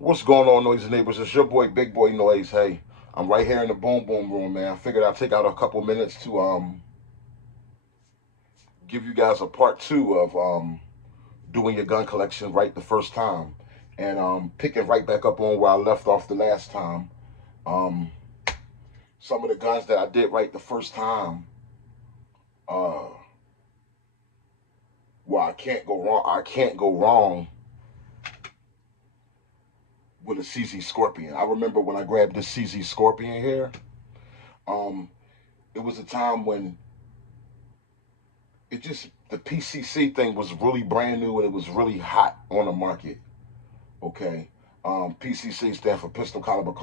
What's going on, noisy neighbors? It's your boy, Big Boy Noise. Hey, I'm right here in the boom boom room, man. I figured I'd take out a couple minutes to give you guys a part two of doing your gun collection right the first time, and picking right back up on where I left off the last time. Um, some of the guns that I did right the first time. Uh, well, I can't go wrong. I can't go wrong with a CZ Scorpion. I remember when I grabbed this CZ Scorpion here. Um, it was a time when the PCC thing was really brand new and it was really hot on the market. Okay. PCC stand for pistol caliber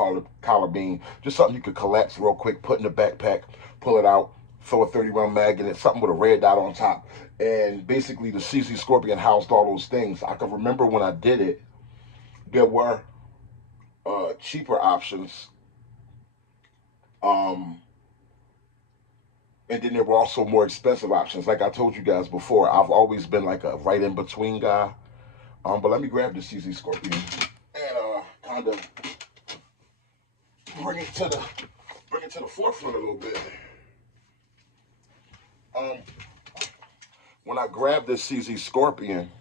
carbine. Just something you could collapse real quick, put in the backpack, pull it out, throw a 30 round mag in it, something with a red dot on top. And basically the CZ Scorpion housed all those things. I can remember when I did it, there were cheaper options. Um, and then there were also more expensive options. Like I told you guys before, I've always been like a right in between guy. But let me grab the CZ Scorpion and kind of bring it to the forefront a little bit. When I grabbed this CZ Scorpion,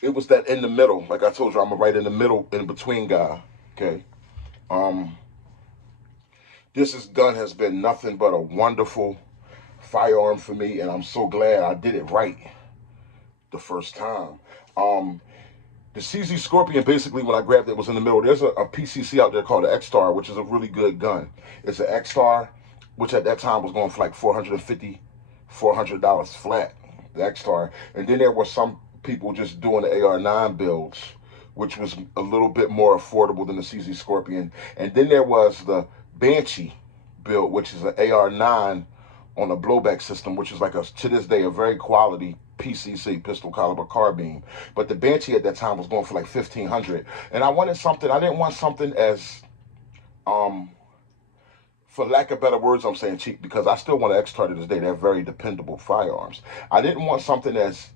it was that in the middle. Like I told you, I'm a right in the middle, in between guy. Okay. This gun has been nothing but a wonderful firearm for me, and I'm so glad I did it right the first time. The CZ Scorpion, basically, when I grabbed it, was in the middle. There's a PCC out there called the X-Star, which is a really good gun. It's an X-Star, which at that time was going for like $450, $400 flat, the X-Star. And then there were some people just doing the AR-9 builds, which was a little bit more affordable than the CZ Scorpion. And then there was the Banshee build, which is an AR-9 on a blowback system, which is like to this day, a very quality PCC, pistol caliber carbine. But the Banshee at that time was going for like $1,500. And I wanted something, I didn't want something as, for lack of better words, I'm saying cheap, because I still want to X-Star to this day. They're very dependable firearms. I didn't want something as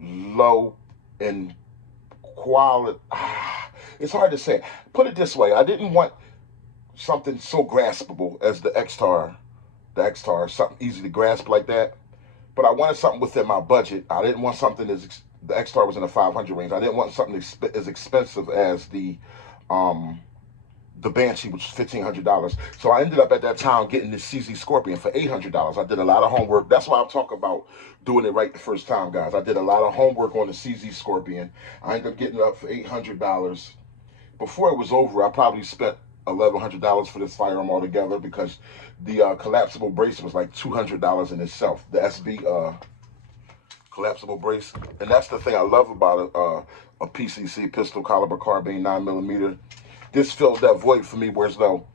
low in quality. It's hard to say. Put it this way, I didn't want something so graspable as the X-Star, something easy to grasp like that. But I wanted something within my budget. I didn't want something the X-Star was in the 500 range. I didn't want something as expensive as the Banshee, which was $1,500. So I ended up at that time getting the CZ Scorpion for $800. I did a lot of homework. That's why I'm talking about doing it right the first time, guys. I did a lot of homework on the CZ Scorpion. I ended up getting it up for $800. Before it was over, I probably spent $1,100 for this firearm altogether, because the collapsible brace was like $200 in itself. The SB collapsible brace, and that's the thing I love about a PCC, pistol caliber carbine 9mm. This filled that void for me, whereas though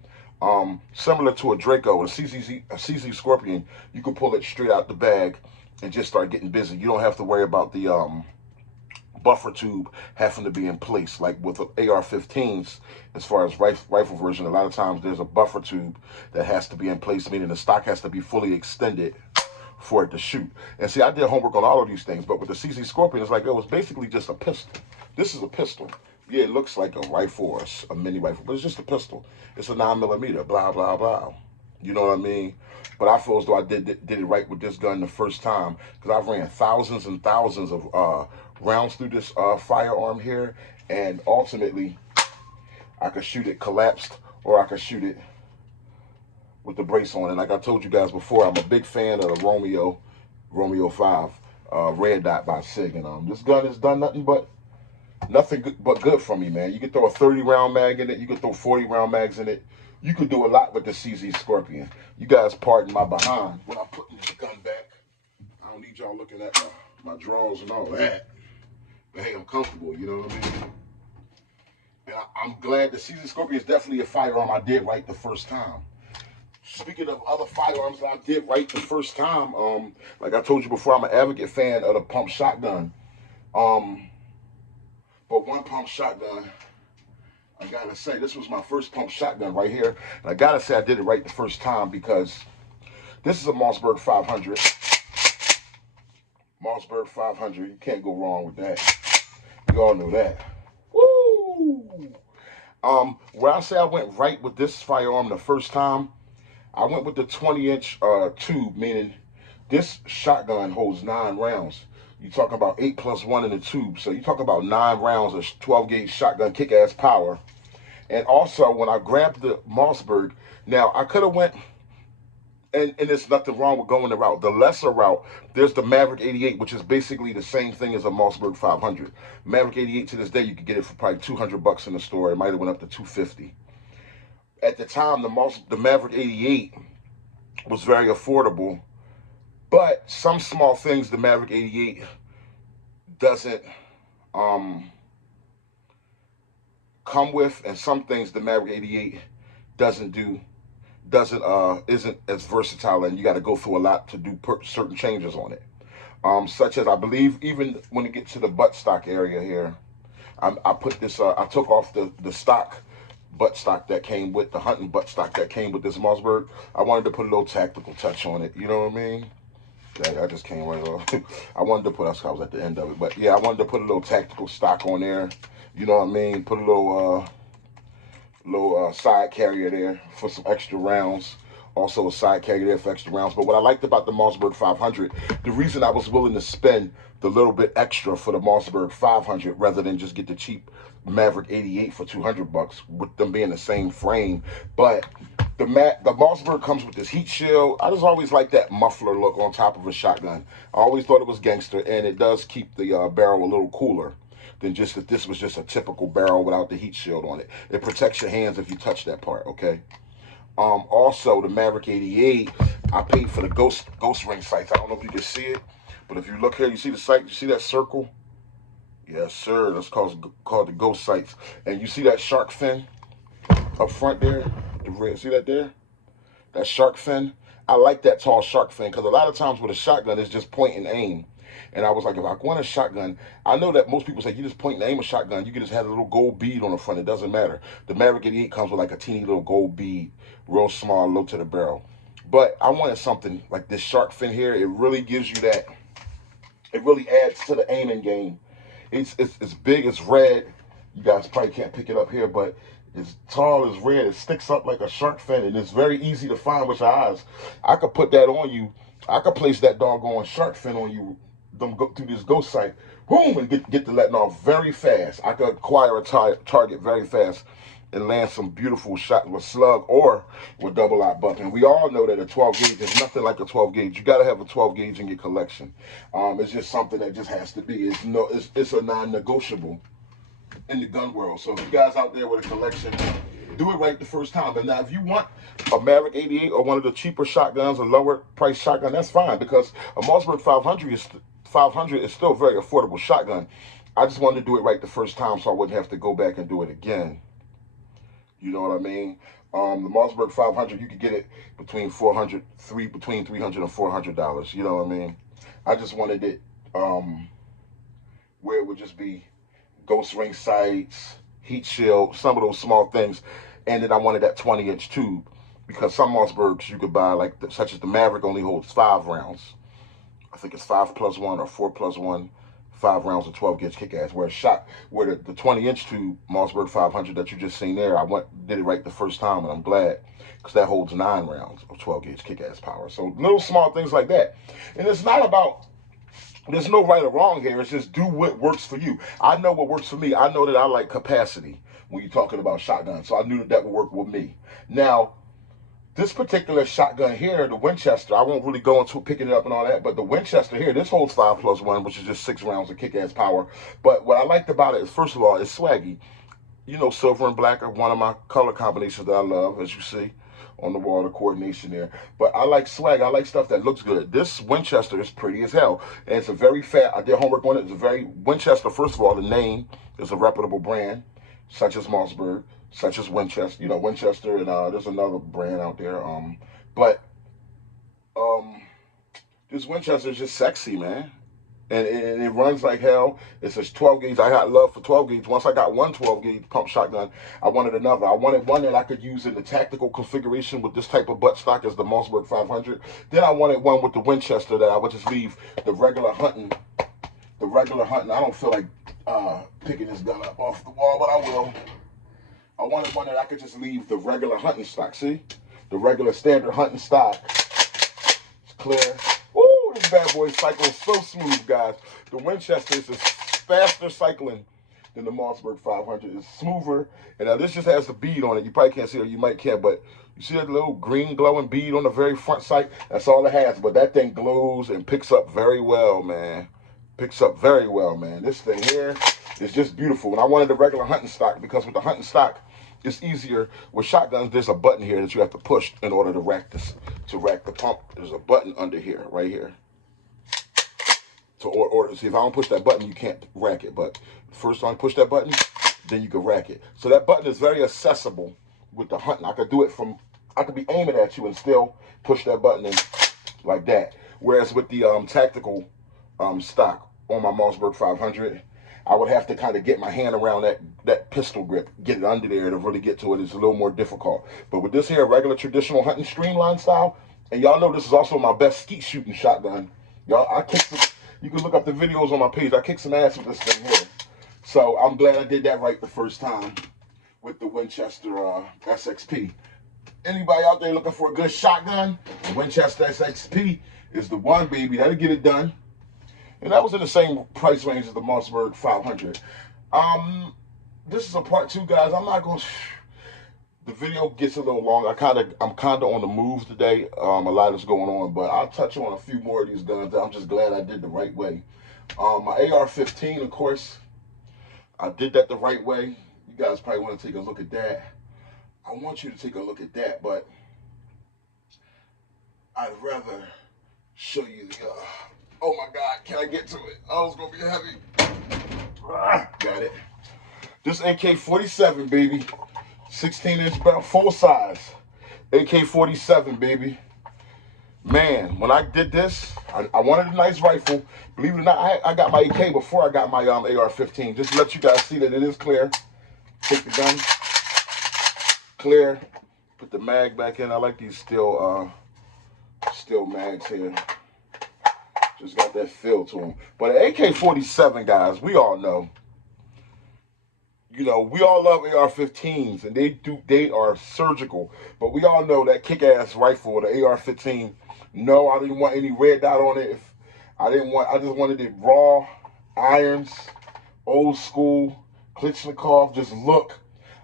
similar to a Draco, a CZ Scorpion, you can pull it straight out the bag and just start getting busy. You don't have to worry about the buffer tube having to be in place. Like with AR-15s, as far as rifle version, a lot of times there's a buffer tube that has to be in place, meaning the stock has to be fully extended for it to shoot. And see, I did homework on all of these things, but with the CZ Scorpion, it's like it was basically just a pistol. This is a pistol. Yeah, it looks like a rifle or a mini rifle, but it's just a pistol. It's a 9mm, blah, blah, blah. You know what I mean? But I feel as though I did it right with this gun the first time, because I've ran thousands and thousands of rounds through this firearm here, and ultimately I could shoot it collapsed, or I could shoot it with the brace on. And like I told you guys before, I'm a big fan of the Romeo 5 red dot by SIG, and this gun has done nothing but good for me, man. You can throw a 30 round mag in it, you can throw 40 round mags in it. You could do a lot with the CZ Scorpion. You guys pardon my behind when I'm putting this gun back. I don't need y'all looking at my drawers and all that. But hey, I'm comfortable, you know what I mean? And I'm glad the CZ Scorpion is definitely a firearm I did right the first time. Speaking of other firearms that I did right the first time, like I told you before, I'm an advocate fan of the pump shotgun. But one pump shotgun, I gotta say, this was my first pump shotgun right here. And I gotta say I did it right the first time, because this is a Mossberg 500. Mossberg 500, you can't go wrong with that. You all know that. Woo! Where I say I went right with this firearm the first time, I went with the 20-inch tube, meaning this shotgun holds 9 rounds. You talk about 8+1 in the tube, so you talk about 9 rounds of 12 gauge shotgun, kick-ass power. And also, when I grabbed the Mossberg, now I could have went, and there's nothing wrong with going the route. The lesser route, there's the Maverick 88, which is basically the same thing as a Mossberg 500. Maverick 88 to this day, you could get it for probably $200 in the store. It might have went up to $250. At the time, the Maverick 88 was very affordable, but some small things the Maverick 88 doesn't come with, and some things the Maverick 88 isn't as versatile, and you got to go through a lot to do certain changes on it. Such as, I believe, even when you get to the buttstock area here, I put this, I took off the stock buttstock that came with the hunting buttstock that came with this Mossberg. I wanted to put a little tactical touch on it. You know what I mean? That just came right off. I wanted to put, I was at the end of it, but yeah, I wanted to put a little tactical stock on there. You know what I mean? Put a little side carrier there for some extra rounds. Also a side carrier there for extra rounds. But what I liked about the Mossberg 500, the reason I was willing to spend the little bit extra for the Mossberg 500 rather than just get the cheap Maverick 88 for $200, with them being the same frame. But the Mossberg comes with this heat shield. I just always like that muffler look on top of a shotgun. I always thought it was gangster, and it does keep the barrel a little cooler than just if this was just a typical barrel without the heat shield on it. It protects your hands if you touch that part, okay? Also, the Maverick 88, I paid for the ghost ring sights. I don't know if you can see it, but if you look here, you see the sight, you see that circle? Yes, sir, that's called the ghost sights. And you see that shark fin up front there? The red, see that there? That shark fin? I like that tall shark fin, because a lot of times with a shotgun, it's just point and aim. And I was like, if I want a shotgun, I know that most people say you just point and aim a shotgun, you can just have a little gold bead on the front. It doesn't matter. The Maverick 88 comes with like a teeny little gold bead, real small, low to the barrel. But I wanted something like this shark fin here. It really gives you that. It really adds to the aiming game. It's big, it's red. You guys probably can't pick it up here, but it's tall, it's red. It sticks up like a shark fin, and it's very easy to find with your eyes. I could put that on you. I could place that doggone shark fin on you. Them go through this ghost sight, boom, and get the letting off very fast. I could acquire a target very fast and land some beautiful shots with slug or with double aught buck. And we all know that a 12 gauge is nothing like a 12 gauge. You got to have a 12 gauge in your collection. It's just something that just has to be. It's a non-negotiable in the gun world. So if you guys out there with a collection, do it right the first time. But now, if you want a Maverick 88 or one of the cheaper shotguns, a lower price shotgun, that's fine, because a Mossberg 500 is still a very affordable shotgun. I just wanted to do it right the first time so I wouldn't have to go back and do it again. You know what I mean? The Mossberg 500, you could get it between $300 and $400. You know what I mean? I just wanted it where it would just be ghost ring sights, heat shield, some of those small things. And then I wanted that 20-inch tube, because some Mossbergs you could buy, like such as the Maverick, only holds 5 rounds. I think it's 5+1 or 4+1, 5 rounds of 12 gauge kick-ass. Where the 20-inch tube Mossberg 500 that you just seen there, I did it right the first time, and I'm glad, because that holds 9 rounds of 12 gauge kick-ass power. So little small things like that. And it's not about, there's no right or wrong here. It's just do what works for you. I know what works for me. I know that I like capacity when you're talking about shotguns, so I knew that would work with me. Now, this particular shotgun here, the Winchester, I won't really go into picking it up and all that, but the Winchester here, this holds 5+1, which is just 6 rounds of kick-ass power. But what I liked about it is, first of all, it's swaggy. You know, silver and black are one of my color combinations that I love, as you see on the wall, the coordination there. But I like swag. I like stuff that looks good. This Winchester is pretty as hell, and it's a very fat. I did homework on it. It's a very Winchester. First of all, the name is a reputable brand, such as Mossberg, such as Winchester. You know, Winchester, and there's another brand out there. This Winchester is just sexy, man. And it runs like hell. It's a 12 gauge. I got love for 12 gauge. Once I got one 12 gauge pump shotgun, I wanted another. I wanted one that I could use in the tactical configuration with this type of buttstock as the Mossberg 500. Then I wanted one with the Winchester that I would just leave the regular hunting. I don't feel like picking this gun up off the wall, but I will. I wanted one that I could just leave the regular hunting stock. See? The regular standard hunting stock. It's clear. Woo, this bad boy cycles so smooth, guys. The Winchester is faster cycling than the Mossberg 500. It's smoother. And now this just has the bead on it. You probably can't see it, or you might can, but you see that little green glowing bead on the very front sight? That's all it has. But that thing glows and picks up very well, man. Picks up very well, man. This thing here is just beautiful. And I wanted the regular hunting stock because with the hunting stock, it's easier. With shotguns, there's a button here that you have to push in order to rack this, to rack the pump. There's a button under here, right here. So, see, if I don't push that button, you can't rack it. But first time I push that button, then you can rack it. So that button is very accessible with the hunting. I could do it from, I could be aiming at you and still push that button in like that. Whereas with the tactical stock on my Mossberg 500, I would have to kind of get my hand around that pistol grip, get it under there to really get to it. It's a little more difficult. But with this here, regular traditional hunting streamline style, and y'all know this is also my best skeet shooting shotgun. Y'all, I kicked some, you can look up the videos on my page. I kicked some ass with this thing here. So I'm glad I did that right the first time with the Winchester SXP. Anybody out there looking for a good shotgun? The Winchester SXP is the one, baby. That'll get it done. And that was in the same price range as the Mossberg 500. This is a part 2, guys. I'm not going to... The video gets a little long. I'm kind of on the move today. A lot is going on, but I'll touch on a few more of these guns. I'm just glad I did the right way. My AR-15, of course, I did that the right way. You guys probably want to take a look at that. I want you to take a look at that, but I'd rather show you the... oh my God, can I get to it? Oh, it's gonna be heavy. Got it. This AK-47, baby. 16-inch barrel, full size. AK-47, baby. Man, when I did this, I wanted a nice rifle. Believe it or not, I got my AK before I got my AR-15. Just to let you guys see that it is clear. Take the gun. Clear. Put the mag back in. I like these steel mags here. Just got that feel to them. But an AK-47, guys, we all know. You know, we all love AR-15s, and they are surgical. But we all know that kick-ass rifle, the AR-15. No, I didn't want any red dot on it. I just wanted it raw, irons, old school, Klitschnikov, just look.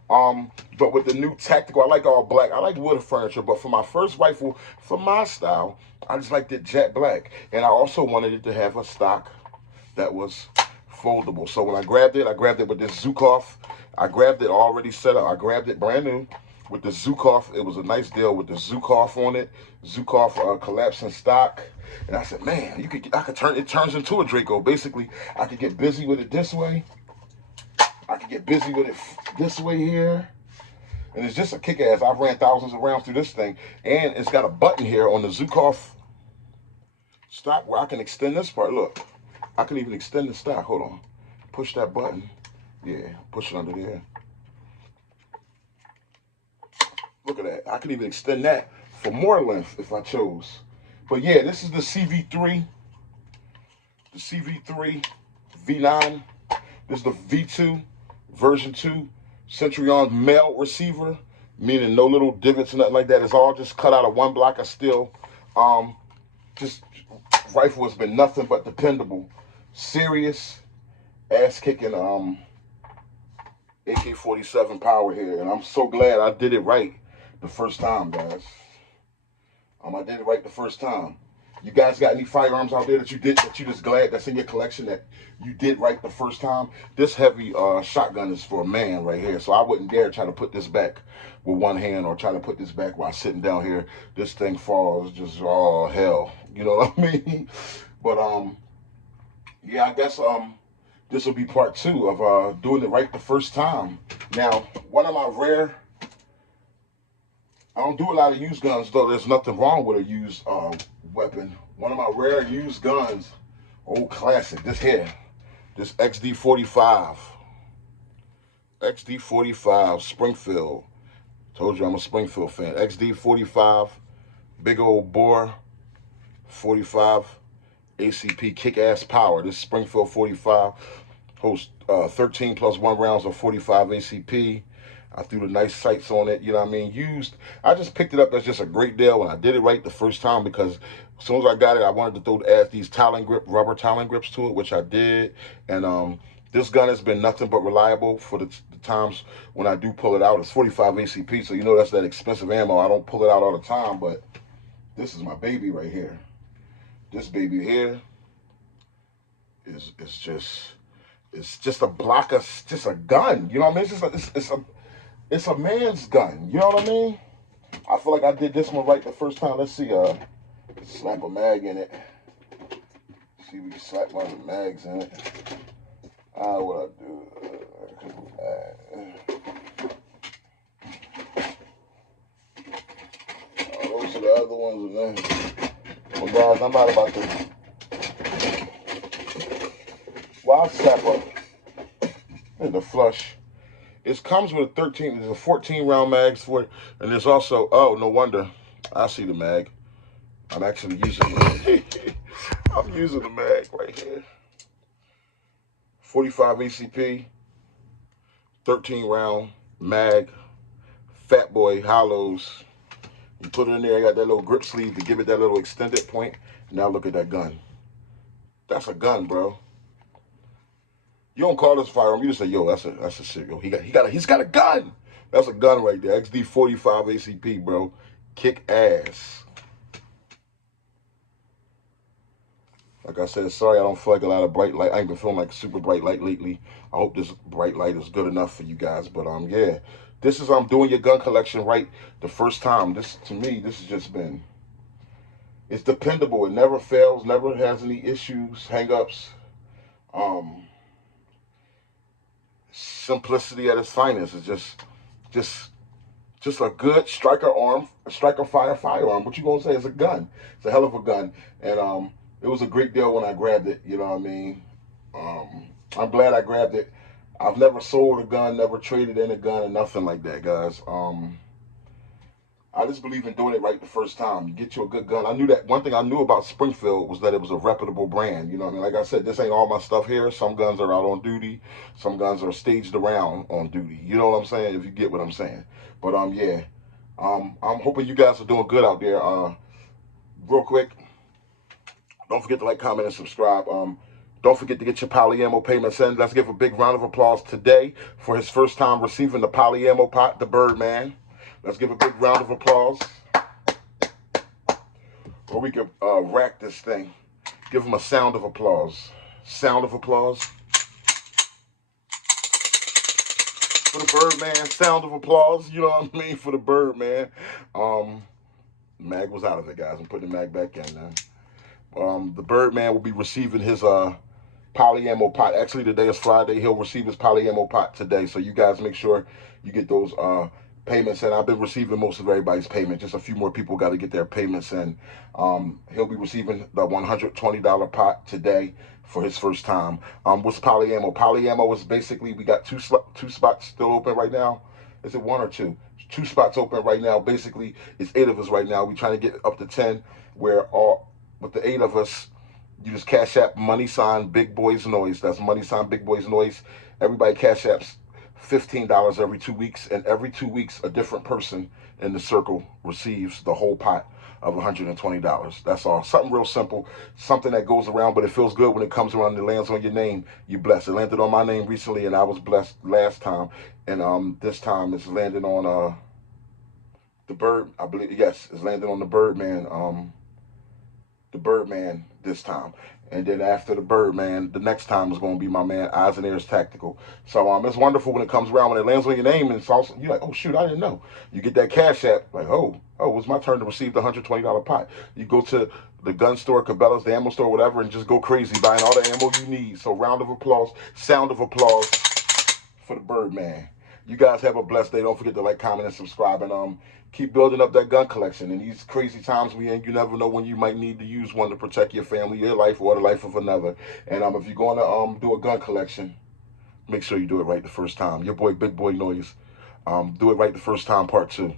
But with the new tactical, I like all black. I like wood furniture, but for my first rifle, for my style, I just liked it jet black. And I also wanted it to have a stock that was foldable. So when I grabbed it with this Zukov. I grabbed it already set up. I grabbed it brand new with the Zukov. It was a nice deal with the Zukov on it. Zukov collapsing stock. And I said, man, it turns into a Draco. Basically, I could get busy with it this way. I could get busy with it this way here. And it's just a kick-ass. I've ran thousands of rounds through this thing. And it's got a button here on the Zukov stock where I can extend this part. Look, I can even extend the stock. Hold on. Push that button. Yeah, push it under there. Look at that. I can even extend that for more length if I chose. But yeah, this is the CV3. The CV3 V9. This is the V2 version 2 Centurion male receiver, meaning no little divots or nothing like that. It's all just cut out of one block of steel. Just rifle has been nothing but dependable. Serious ass-kicking AK-47 power here. And I'm so glad I did it right the first time, guys. I did it right the first time. You guys got any firearms out there that you just glad that's in your collection that you did right the first time? This heavy shotgun is for a man right here, so I wouldn't dare try to put this back with one hand or try to put this back while sitting down here. This thing falls just all hell. You know what I mean? But yeah, I guess this will be part 2 of doing it right the first time. Now, one of my rare, I don't do a lot of used guns, though there's nothing wrong with a used weapon. One of my rare used guns, old classic, this here, this XD45. XD45, Springfield. Told you I'm a Springfield fan. XD45, big old bore, 45 ACP, kick-ass power. This Springfield 45 holds 13 plus 1 rounds of 45 ACP. I threw the nice sights on it, you know what I mean? I just picked it up as just a great deal, and I did it right the first time because as soon as I got it, I wanted to add these rubber Talon grips to it, which I did. And this gun has been nothing but reliable for the times when I do pull it out. It's 45 ACP, so you know that's that expensive ammo. I don't pull it out all the time, but this is my baby right here. This baby here is just a block of just a gun. You know what I mean? It's a man's gun. You know what I mean? I feel like I did this one right the first time. Let's see. Slap a mag in it. See if we can slap one of the mags in it. What I do? Those are the other ones. And then, well, guys, I'm not about to. Well, I'll slap up in the flush. It comes with there's a 14 round mag for it, and there's also, oh, no wonder, I see the mag. I'm actually using it. I'm using the mag right here. 45 ACP, 13 round mag, Fat Boy hollows. You put it in there, I got that little grip sleeve to give it that little extended point. Now look at that gun. That's a gun, bro. You don't call this a firearm. You just say, yo, that's a shit. Yo, he's got a gun. That's a gun right there. XD45 ACP, bro. Kick ass. Like I said, sorry I don't feel like a lot of bright light. I ain't been feeling like super bright light lately. I hope this bright light is good enough for you guys. But yeah, this is doing your gun collection right the first time. This, to me, this has just been. It's dependable. It never fails. Never has any issues, hang-ups. Simplicity at its finest. It's just a good striker firearm. What you gonna say? It's a gun. It's a hell of a gun. And it was a great deal when I grabbed it. You know what I mean? I'm glad I grabbed it. I've never sold a gun, never traded in a gun, or nothing like that, guys. I just believe in doing it right the first time. You get you a good gun. I knew that one thing I knew about Springfield was that it was a reputable brand. You know what I mean? Like I said, this ain't all my stuff here. Some guns are out on duty. Some guns are staged around on duty. You know what I'm saying? If you get what I'm saying. But yeah. I'm hoping you guys are doing good out there. Real quick, don't forget to like, comment, and subscribe. Don't forget to get your polyammo payments in. Let's give a big round of applause today for his first time receiving the polyammo pot, the BirdMan. Let's give a big round of applause. Or we could rack this thing. Give him a sound of applause. Sound of applause. For the BirdMan, sound of applause. You know what I mean? For the BirdMan. Mag was out of it, guys. I'm putting the mag back in now. The BirdMan will be receiving his polyammo pot. Actually, today is Friday. He'll receive his polyammo pot today. So you guys make sure you get those payments in. I've been receiving most of everybody's payment. Just a few more people got to get their payments in. He'll be receiving the $120 pot today for his first time. What's polyammo? Polyammo is basically, we got two spots still open right now. Is it one or two? 2 spots open right now. Basically, it's 8 of us right now. We're trying to get up to 10, where with the 8 of us, you just cash app $ Big Boys Noise. That's $ Big Boys Noise. Everybody cash apps $15 every 2 weeks, and every 2 weeks a different person in the circle receives the whole pot of $120. That's all. Something real simple, something that goes around, but it feels good when it comes around and it lands on your name. You're blessed. It landed on my name recently, and I was blessed last time, and this time it's landed on the Bird. I believe, yes, it's landed on the BirdMan. The BirdMan this time. And then after the BirdMan, the next time is going to be my man Eyes and Ears Tactical. So it's wonderful when it comes around, when it lands on your name, and it's also, you're like, oh shoot, I didn't know. You get that cash app, like, oh, it was my turn to receive the $120 pot. You go to the gun store, Cabela's, the ammo store, whatever, and just go crazy buying all the ammo you need. So round of applause, sound of applause for the BirdMan. You guys have a blessed day. Don't forget to like, comment, and subscribe, and keep building up that gun collection. In these crazy times we in, you never know when you might need to use one to protect your family, your life, or the life of another. And if you're going to do a gun collection, make sure you do it right the first time. Your boy, Big Boy Noise. Do it right the first time, part 2.